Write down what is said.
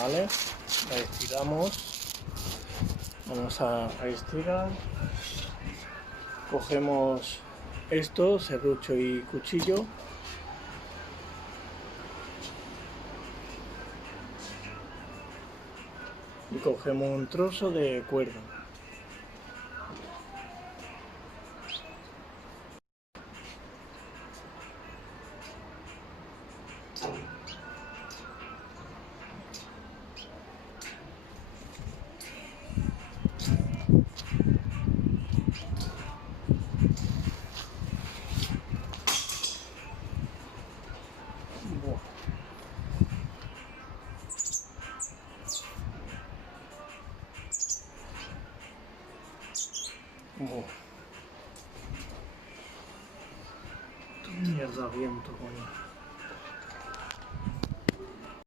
¿vale? La estiramos, vamos a estirar, cogemos esto, serrucho y cuchillo, y cogemos un trozo de cuerda. Buah. Buah. Mierda, viento, coño.